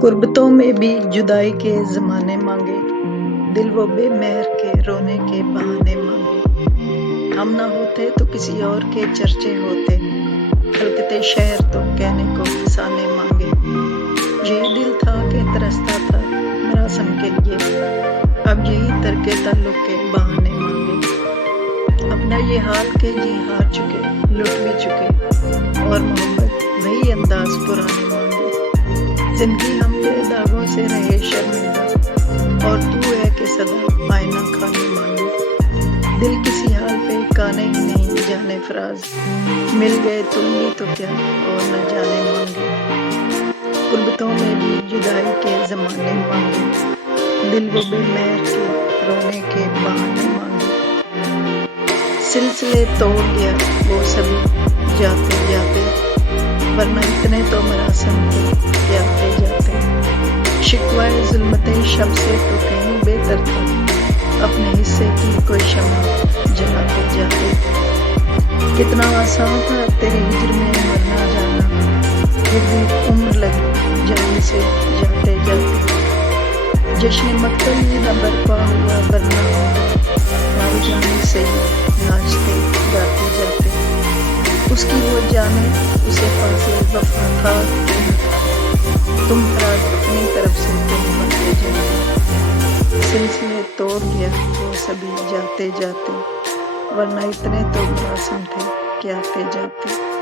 गुर्बतों में भी जुदाई के ज़माने मांगे, दिल वो बेमेहर के रोने के बहाने मांगे। हम ना होते तो किसी और के चर्चे होते, खलकते शहर तो कहने को फसाने मांगे। यही दिल था कि तरसता था मरासम के लिए, अब यही तरके ताल्लुक के बहाने मांगे। अपना ये हाल के जी हार चुके, लुट भी चुके, और मोहब्बत वही अंदाज पुराने मांगे। जिंदगी हम पे दागों से रहे शर्मिंदा, और तू है कि सदा आईना खाने मांगे। दिल किसी हाल पे काने ही नहीं जाने फराज, मिल गए तुम भी तो क्या और न जाने मांगे। गुर्बतों में भी जुदाई के ज़माने मांगे, दिल वो बेमेहर के रोने के बहाने मांगे। सिलसिले तोड़ गया वो सभी जाते जाते, वरना इतने तो मरासम थे जाते जाते। शिकवाए जुल्मते शब से तो कहीं बेहतर था, अपने हिस्से की कोई शम्मा जलाते जाते। कितना आसान था तेरे हिजर में मरना जाना, फिर भी उम्र लगी जाने से जाते जाते। जश्न मक्तल ही न बरपा हुआ वरना होगा, मारे जाने से नाचते गाते जाते। उसकी वो जाने उसे फासिल वफा था कि न था, तुम फराज अपनी तरफ से तुम बनते जाते। सिलसिले तोड़ गया वो सभी जाते जाते, वरना इतने तो मरासिम थे कि आते जाते।